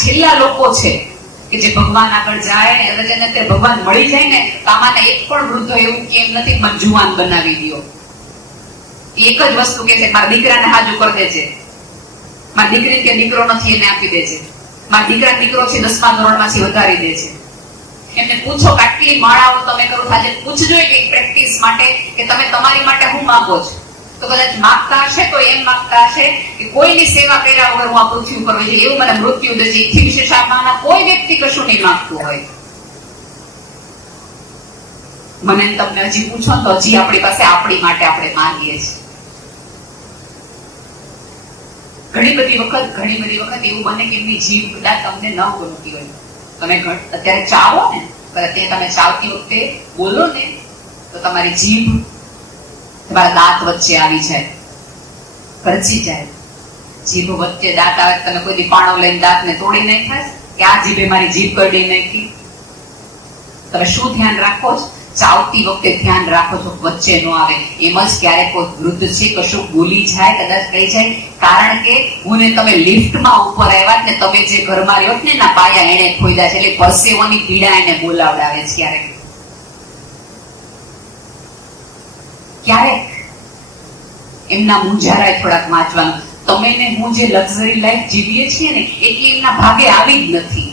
છેલ્લા લોકો છે કે જે ભગવાન આગળ જાય ને જેને તે ભગવાન મળી જાય ને, તો એક પણ વૃદ્ધો એવું કેમ નથી જુવાન બનાવી દો એક જ વસ્તુ કે છે, મારા દીકરાને હાજુ કરી દેજે. મારી દીકરી કે દીકરો નથી, એને આપી દે છે મારા દીકરા દીકરો છે, દસમા ધોરણમાંથી વધારી દે છે એમને પૂછો કે આટલી માળાઓ તમે કરો આજે પૂછજો એક પ્રેક્ટિસ માટે કે તમે તમારી માટે હું માંગો છો? તો કદાચ માગતા હશે, તો એમ માગતા હશે કે કોઈની સેવા કર્યા વગર હું આ પૃથ્વી ઉપર હોય એવું મને મૃત્યુ દે છે એથી વિશેષ આમાંના કોઈ વ્યક્તિ કશું નહીં માગતું હોય. મને તમને હજી પૂછો તો હજી આપણી પાસે આપણી માટે આપણે માંગીએ છીએ. ઘણી બધી વખત, ઘણી બધી વખત એવું બને કે એમની જીભ કદાચ તમને ન ગમતી હોય. તમે અત્યારે ચાવો ને અત્યારે તમે ચાવતી વખતે બોલો ને, તો તમારી જીભ તમારા દાંત વચ્ચે આવી જાય. કરચી જાય. જીભ વચ્ચે દાંત આવે તમે કોઈ દીપાણો લઈને દાંતને તોડી નાખ્યા કે આ જીભે મારી જીભ કરડી નાખી? તમે શું ધ્યાન રાખો છો? ચાવતી વખતે ધ્યાન રાખો છો વચ્ચે ન આવે. એમ જ ક્યારેક કોઈ વૃદ્ધ છે, કશું બોલી જાય, કદાચ કહી જાય. કારણ કે હું ને તમે લિફ્ટમાં ઉપર આવ્યા ને તમે જે ઘરમાં રહ્યો ને એના પાયા એને ખોઈદા છે. એટલે પરસેવાની પીડા એને બોલાવડાવે છે ક્યારેક. ક્યારેક એમના મુંજારા થોડાક વાંચવાનું. તમે ને હું જે લક્ઝરી લાઈફ જીવીએ છીએ ને એટલી એમના ભાગે આવી જ નથી.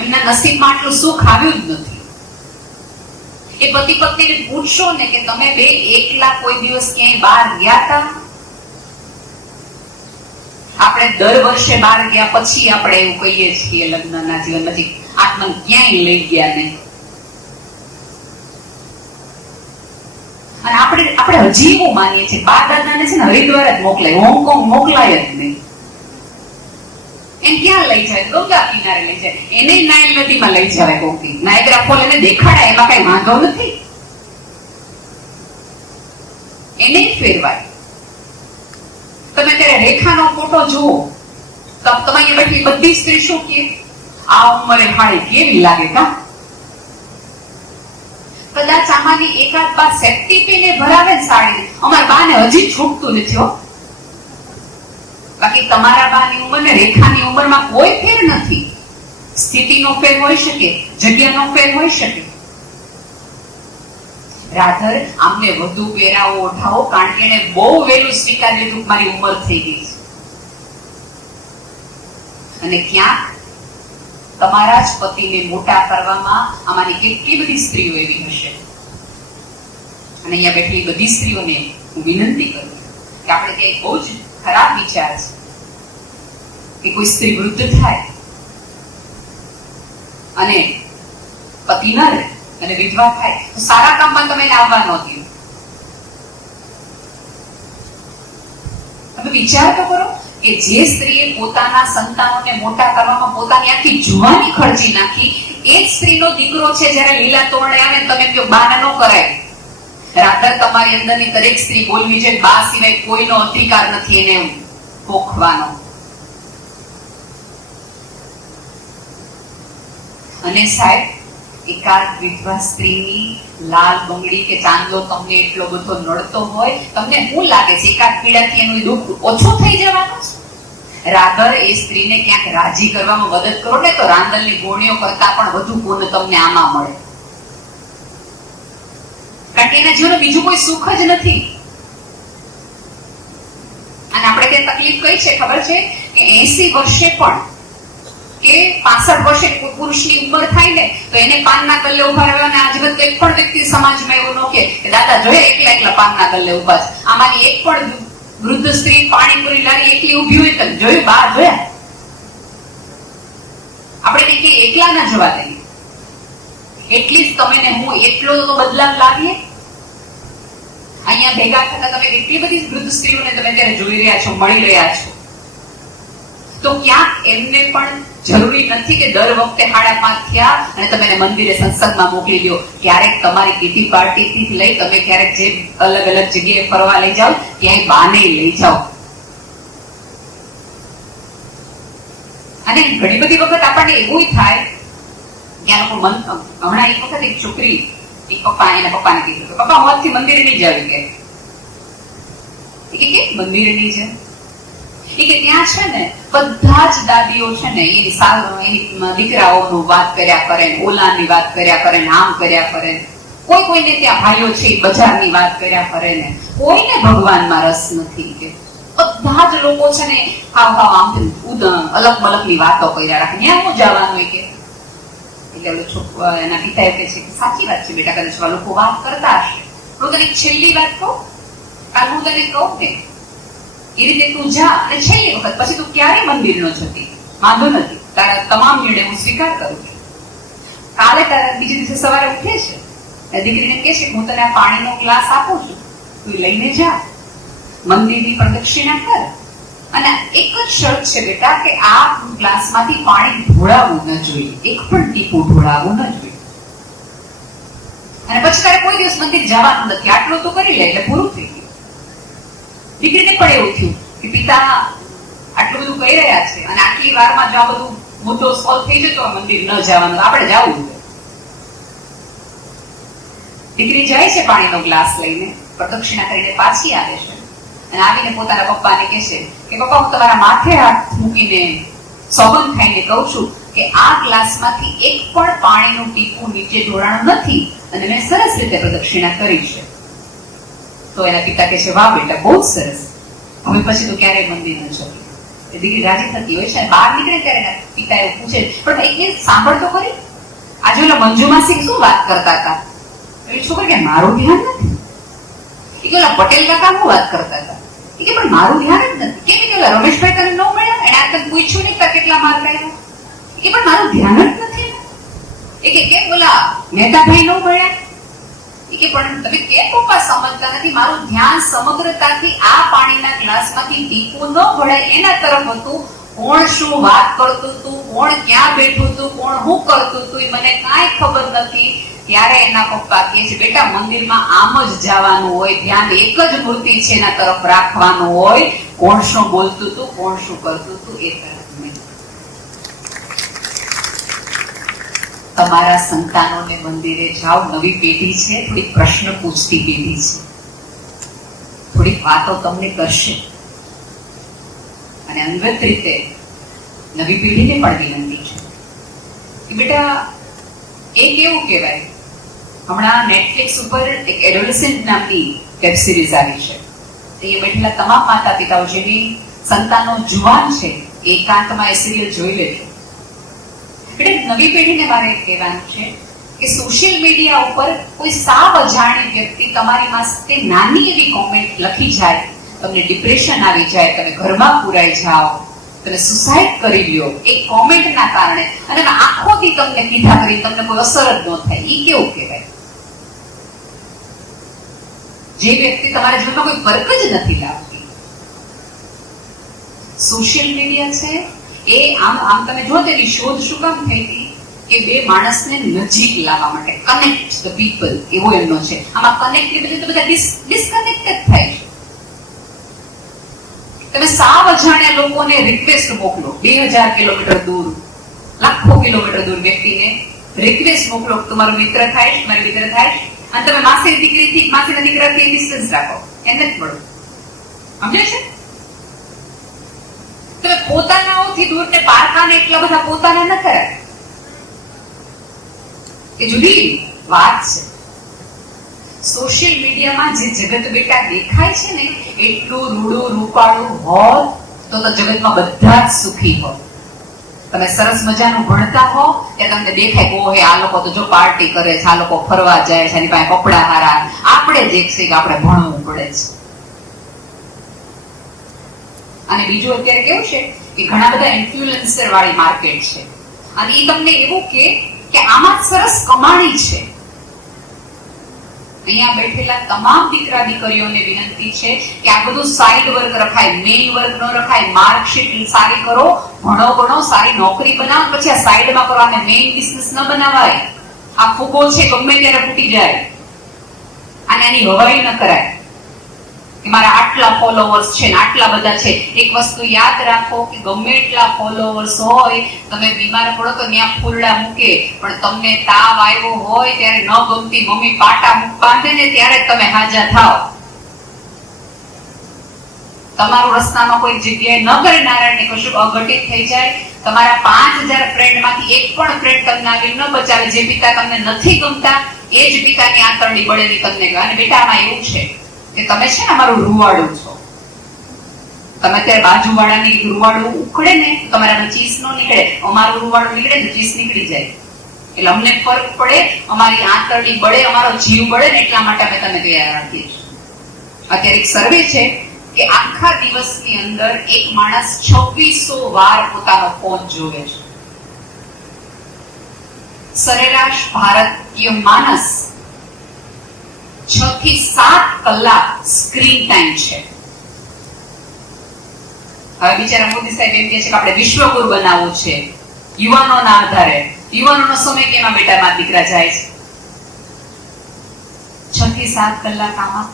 એમના નસીબમાં આટલું સુખ આવ્યું જ નથી. એ પતિ પત્નીને પૂછશો ને કે તમે બે એકલા કોઈ દિવસ ક્યાંય બહાર ગયા હતા આપણે દર વર્ષે બહાર ગયા પછી આપણે એવું કહીએ છીએ લગ્નના જીવનમાંથી, આત્મન ક્યાંય લઈ ગયા નહીં. અને આપણે આપણે હજી એવું માનીએ છીએ. બા દાદાને છે ને હરિદ્વાર જ મોકલાય. હોંગકોંગ મોકલાય જ નહીં. એમ ક્યાં લઈ જાય? ગંગા કિનારે લઈ જાય. એને નાઇલ નદીમાં લઈ જવાય કોકી. નાયગ્રા ફોલ એને દેખાડાય, એમાં કઈ વાંધો નથી. એને ફેરવાય. તમે ત્યારે રેખાનો ફોટો જુઓ. તમે અહીંયા બેઠી બધી સ્ત્રી શું કે આ ઉંમરે હાડી કેવી લાગે કા? કદાચ આમાંની એકાદ બા સેફ્ટી પીને ભરાવે સાડી. અમારા બાને હજી છૂટતું નથી, હો. બાકી તમારા બાની ઉંમર ને રેખાની ઉંમરમાં કોઈ ફેર નથી. સ્થિતિનો ફેર હોઈ શકે, જગ્યાનો ફેર હોઈ શકે. રાધર, આમને વધુ વેરાઓ ઓઢાવો કારણ કે એને બહુ વહેલું સ્વીકારી લીધું મારી ઉંમર થઈ ગઈ અને ક્યાંક તમારા જ પતિને મોટા કરવામાં આમાંની કેટલી બધી સ્ત્રીઓ એવી હશે? અને અહીંયા બેઠેલી બધી સ્ત્રીઓને હું વિનંતી કરું કે આપણે ક્યાંક બહુ જ ખરાબ વિચાર છે કે કોઈ સ્ત્રી વૃદ્ધ થાય અને પતિ ના રહે અને વિધવા થાય, તો સારા કામમાં તમે લાવવા ન વિચાર તો કરો. કે જે સ્ત્રીએ પોતાના સંતાનોને મોટા કરવામાં પોતાની આખી જુવાની ખર્ચી નાખી એ જ સ્ત્રીનો દીકરો છે જ્યારે લીલા તોરણે આવે તમે કયો બાને ન કરાય. રાધર તમારી અંદરની દરેક સ્ત્રી બોલવી છે, બા સિવાય કોઈનો અધિકાર નથી એને પોખવાનો અને સાહેબ એકાદ વિધવા સ્ત્રીની લાલ બંગડી કે ચાંદલો તમને એટલો બધો નડતો હોય, તમને શું લાગે છે એકાદ પીડાથી એનું દુઃખ ઓછું થઈ જવાનું છે? રાધર, એ સ્ત્રીને ક્યાંક રાજી કરવામાં મદદ કરો, ને તો રાંદલની ગોળીઓ કરતા પણ વધુ પુણ્ય તમને આમાં મળે. કારણ કે એના જીવનમાં બીજું કોઈ સુખ જ નથી. અને આપણે તે તકલીફ કઈ છે? ખબર છે કે એસી વર્ષે પણ કે પાસઠ વર્ષે પુરુષની ઉંમર થાય ને, તો એને પાનના ગલ્લે ઊભા રહેવા અને આજીવન એક પણ વ્યક્તિ સમાજમાં એવું ન કે, દાદા જોઈએ એકલા એકલા પાનના ગલ્લે ઊભા છે. આમાંની એક પણ વૃદ્ધ સ્ત્રી પાણીપુરી લારી એકલી ઊભી હોય તો જોયું બહાર જોયા. આપણે કે એકલા ના જવા દઈએ. એટલી જ તમે ને હું એટલો તો બદલાવ લાવીએ. અહીંયા ભેગા થતા તમે કેટલી બધી વૃદ્ધ સ્ત્રીઓને તમે અત્યારે જોઈ રહ્યા છો, મળી રહ્યા છો. તો ક્યાંક એમને પણ જરૂરી નથી કે દર વખતે સાડા પાંચ થયા અને તમે એને મંદિરે સંસદમાં મોકલી દો. ક્યારેક તમારી કીધી પાર્ટીથી લઈ તમે ક્યારેક જે અલગ અલગ જગ્યાએ ફરવા લઈ જાઓ, ક્યાંય બાને લઈ જાઓ. અને ઘણી બધી વખત આપણને એવું થાય કે લોકો મન હમણાં એક વખત એક છોકરી, એક પપ્પા એના પપ્પાને કીધું પપ્પા આજથી મંદિરે નહીં જાવી કે મંદિરે નહીં જાય એ કે ત્યાં છે ને, બધા જ દાદીઓ છે ને એની દીકરાઓનું વાત કર્યા કરે ઓલાની વાત કર્યા કરે આમ કર્યા કરે કોઈ કોઈને ત્યાં ભાઈઓ છે એ બજારની વાત કર્યા કરે ને. કોઈને ભગવાનમાં રસ નથી કે. બધા જ લોકો છે ને હાવ હાવ આમ અલગ મલકની વાતો કર્યા રાખે. ત્યાં હું જવાનું કે. એટલે છોકરો એના પિતા એવું છે સાચી વાત છે બેટા, કદાચ લોકો વાત કરતા હશે. હું તને છેલ્લી વાત કહું? કાલ હું તને કહું ને એ રીતે તું જા અને છેલ્લી વખત પછી તું ક્યારેય મંદિર ન જતી. વાંધો નથી. તારા તમામ નિર્ણય હું સ્વીકાર કરું છું. કાલે તારા બીજે દિવસે સવારે ઉઠે છે. અને દીકરીને કહે છે હું તને આ પાણીનો ગ્લાસ આપું છું. તું લઈને જા. મંદિરની પ્રદક્ષિણા કર. અને એક જ શરત છે બેટા કે આ ગ્લાસમાંથી પાણી ઢોળાવવું ન જોઈએ. એક પણ ટીપું ઢોળાવવું ન જોઈએ. અને પછી તારે કોઈ દિવસ મંદિર જવાનું નથી. આટલું તો કરી લે એટલે પૂરું થઈ ગયું. દીકરીને એવું થયું. કે પિતા આટલું બધું કહી રહ્યા છે અને આટલી વારમાં જો આ બધું મુદ્દો સોલ્વ થઈ જતો મંદિર ન જવાનું. આપણે જવું દીકરી જાય છે પાણીનો ગ્લાસ લઈને, પ્રદક્ષિણા કરીને પાછી આવે છે. અને આવીને પોતાના પપ્પાને કહે છે કે, પપ્પા, હું તમારા માથે હાથ મૂકીને સોગંદ ખાઈને કહું છું કે આ ગ્લાસમાંથી એક પણ પાણીનું ટીપું નીચે ઢોળાણું નથી અને મેં સરસ રીતે પ્રદક્ષિણા કરી છે. તો એના પિતા કહે છે, વાહ બેટા, બહુ સરસ. હવે પછી તો ક્યારેય મંદિર ન છો દીકરી રાજી થતી હોય છે, બહાર નીકળે ત્યારે પિતા એવું પૂછે, પણ ભાઈ, એ સાંભળતો ખરી? આજે ઓલા મંજુમાં સિંહ શું વાત કરતા હતા? એ છોકરી કે, મારું ધ્યાન નથી. એ કે, ઓલા પટેલ કાકા શું વાત કરતા હતા? એ કે, પણ મારું ધ્યાન જ નથી. કેમ? કે, ઓલા રમેશભાઈ તને ન મળ્યા? એને આ તને પૂછ્યું નહીં કે કેટલા માર્ક આવ્યા એ પણ મારું ધ્યાન જ નથી. એ કે, કેમ? ઓલા મહેતાભાઈ ન મળ્યા? કે પણ તમે કેમ પપ્પા સમજતા નથી? મારું ધ્યાન સમગ્રતાથી આ પાણીના ગ્લાસમાંથી ટીપું ન ભળાય એના તરફ હતું. કોણ શું વાત કરતું હતું કોણ ક્યાં બેઠું હતું કોણ હું કરતું હતું એ મને કાંઈ ખબર નથી. ત્યારે એના પપ્પા કહે છે, બેટા, મંદિરમાં આમ જ જવાનું હોય. ધ્યાન એક જ મૂર્તિ છે એના તરફ રાખવાનું હોય. કોણ શું બોલતું હતું કોણ શું કરતું હતું એ તરફ નહીં તમારા સંતાનોને મંદિરે જાઓ. નવી પેઢી છે, થોડીક પ્રશ્ન પૂછતી પેઢી છે. થોડીક વાતો તમને કરશે. અને અંગત રીતે નવી પેઢીને પણ વિનંતી છે. કે બેટા, એ કેવું કહેવાય? હમણાં નેટફ્લિક્સ ઉપર એક એડોલેસન્ટ નામની વેબ સિરીઝ આવી છે. એ બેઠેલા તમામ માતા પિતાઓ જેની સંતાનો જુવાન છે, એકાંતમાં એ સિરિયલ જોઈ લેજો. એટલે નવી પેઢીને મારે કહેવાનું છે કે સોશિયલ મીડિયા ઉપર કોઈ સાવ અજાણી વ્યક્તિ તમારી પાસે નાની એવી કોમેન્ટ લખી જાય, તમને ડિપ્રેશન આવી જાય, તમે ઘરમાં પુરાઈ જાઓ, તમે સુસાઇડ કરી લ્યો એક કોમેન્ટના કારણે અને આંખોથી તમને કીધા કરી, તમને કોઈ અસર જ ન થાય એ કેવું કહેવાય? જે વ્યક્તિ તમારા જીવનમાં કોઈ ફરક જ નથી લાવતી. સોશિયલ મીડિયા છે એ આમ આમ તમે જો તેની શોધ શું કામ થઈ હતી? કે બે માણસને નજીક લાવવા માટે કનેક્ટ ધ પીપલ એવો એમનો છે. આમાં કનેક્ટ એટલે તો બધા ડિસ્કનેક્ટેડ થાય તમે સાવ અજાણ્યા લોકોને રિક્વેસ્ટ મોકલો. બે હજાર કિલોમીટર દૂર, લાખો કિલોમીટર દૂર વ્યક્તિને રિક્વેસ્ટ મોકલો તમારો મિત્ર થાય, મારી મિત્ર થાય, અને તમે માસી દીકરીથી, માસીના દીકરાથી ડિસ્ટન્સ રાખો. એને જ મળો સમજે છે? તમે પોતાનાઓથી દૂર ને પારકાને એટલા બધા પોતાના ન કરાય એ જુદી વાત છે. સોશિયલ મીડિયામાં જે જગત બેટા દેખાય છે ને, એટલું રૂડું રૂપાળું હોત તો તો જગતમાં બધા જ સુખી હોત. તમે સરસ મજાનું ભણતા હો કે તમને દેખાય કે ઓહે, આ લોકો તો જો પાર્ટી કરે છે, આ લોકો ફરવા જાય છે, એની પાસે કપડા હારા. આપણે છે કે આપણે ભણવું પડે છે. અને બીજું અત્યારે કેવું છે કે ઘણા બધા ઇન્ફ્લુએન્સર વાળી માર્કેટ છે. અને એ તમને એવું કે કે આમાં સરસ કમાણી છે. અહીંયા બેઠેલા તમામ દીકરા દીકરીઓને વિનંતી છે કે આ બધું સાઈડ વર્ક રખાય મેઇન વર્ક ન રખાય માર્કશીટ સારી કરો, ભણો ભણો, સારી નોકરી બનાવો, પછી આ સાઈડમાં કરો, આને મેઇન બિઝનેસ ન બનાવાય. આ ફૂગો છે, ગમે ત્યારે ફૂટી જાય. અને એની હવાઈ ન કરાય. મારા આટલા ફોલોવર્સ છે ને આટલા બધા છે, એક વસ્તુ યાદ રાખો કે ગમે એટલા ફોલોવર્સ હોય, તમે બીમાર પડો તો ત્યાં ફૂલડા મૂકે, પણ તમને તાવ આવ્યો હોય ત્યારે ન ગમતી મમ્મી પાટા બાંધે ને ત્યારે તમે હાજર થાવ તમારું રસ્તામાં કોઈ જગ્યાએ ન કરે નારાયણને કશું અઘટિત થઈ જાય, તમારા પાંચ હજાર ફ્રેન્ડમાંથી એક પણ ફ્રેન્ડ તમને આવી ન બચાવે, જે પિતા તમને નથી ગમતા, એ જ પિતાની આંતરડી બળેલી તમને અને બેટામાં એવું છે કે તમે છે ને અમારું રૂવાડું છો. તમે અત્યારે બાજુવાળાની રૂવાડું ઉખડે ને તમારામાં ચીસ નો નીકળે. અમારું રૂવાડું નીકળે તો ચીસ નીકળી જાય. એટલે અમને ફરક પડે, અમારી આંતરડી બળે, અમારો જીવ બળે ને એટલા માટે અમે તમે તૈયાર રાખીએ અત્યારે એક સર્વે છે કે આખા દિવસની અંદર એક માણસ છવ્વીસો વાર પોતાનો ફોન જોવે છે. સરેરાશ ભારતીય માણસ છ થી સાત કલાક સ્ક્રીન ટાઈમ છે. હવે બિચારા મોદી સાહેબ એમ કે છે કે આપણે વિશ્વગુરુ બનાવવું છે. યુવાનોના આધારે. યુવાનોનો સમય કેમાં બેટામાં દીકરા જાય છે? છ થી સાત કલાક આમાં?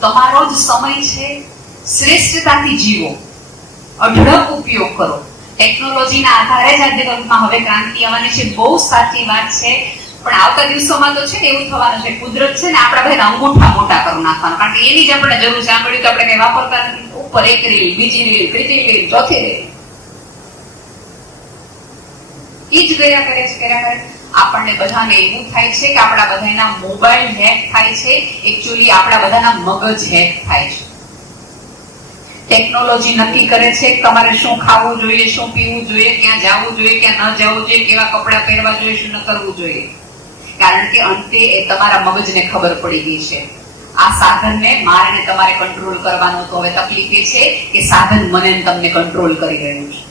તમારો જ સમય છે. શ્રેષ્ઠતાથી જીવો. અઢળક ઉપયોગ કરો. ટેકનોલોજીના આધારે જ આજે જગતમાં હવે ક્રાંતિ આવવાની છે, બહુ સાચી વાત છે. પણ આવતા દિવસોમાં તો છે ને એવું થવાનું છે, કુદરત છે ને આપણા ભાઈ અંગૂઠા મોટા કરી નાખવાનું. કારણ કે એની જ આપણે જરૂર છે. આપણે તો આપણે કઈ વાપરતા ઉપર એક રીલ, બીજી રીલ, ત્રીજી રીલ, ચોથી રીલ. ઈ જ કર્યા કરે છે, કર્યા કરે. આપણને બધાને એવું થાય છે કે આપણા બધાના મોબાઈલ હેક થાય છે. એકચ્યુઅલી આપણા બધાના મગજ હેક થાય છે. ટેકનોલોજી નક્કી કરે છે તમારે શું ખાવું જોઈએ, શું પીવું જોઈએ, ક્યાં જવું જોઈએ, ક્યાં ન જવું જોઈએ, કેવા કપડાં પહેરવા જોઈએ, શું ન કરવું જોઈએ. કારણ કે અંતે એ તમારા મગજને ખબર પડી ગઈ છે. આ સાધનને મારે તમારે કંટ્રોલ કરવાનો તો હવે તકલીફ એ છે કે સાધન મને તમને કંટ્રોલ કરી રહ્યું છે.